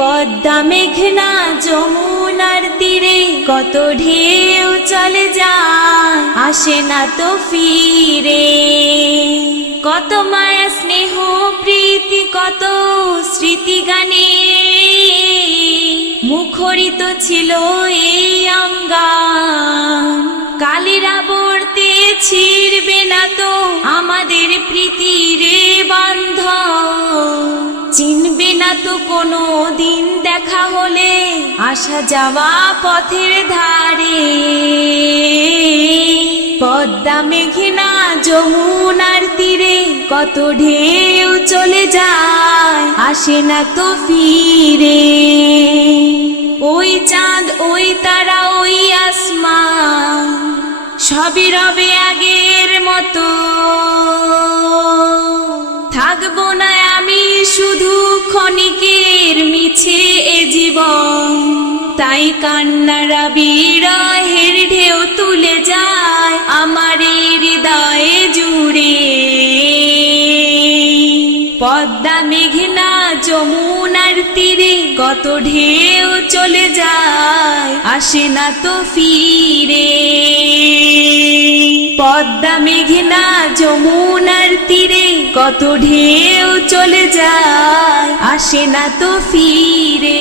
পদ্মা মেঘনা যমুনার তীরে কত ঢেউ চলে যায়, আসে না তো ফিরে। কত মায়া, স্নেহ, প্রীতি, কত স্মৃতি গানে। মুখরিত ছিল এই অঙ্গান। কালেরা বর্তে ছিড়বে না তো আমাদের প্রীতিরে তো কোনো দিন দেখা হলে আসা যাওয়া পথের ধারে। পদ্মা মেঘনা যমুনার তীরে কত ঢেউ চলে যায়, আসে না তো ফিরে। ওই চাঁদ, ওই তারা, ওই আসমান, সবই রবে আগের ক্ষণিকের মিছে এ জীবন। তাই কান্নারা বিরহের ঢেউ তুলে যায় আমার হৃদয়ে জুড়ে। পদ্মা মেঘনা যমুনার তীরে কত ঢেউ চলে যায়, আসে না তো ফিরে। পদ্মা মেঘনা যমুনার তীরে কত ঢেউ চলে যায়। আসে না তো ফিরে।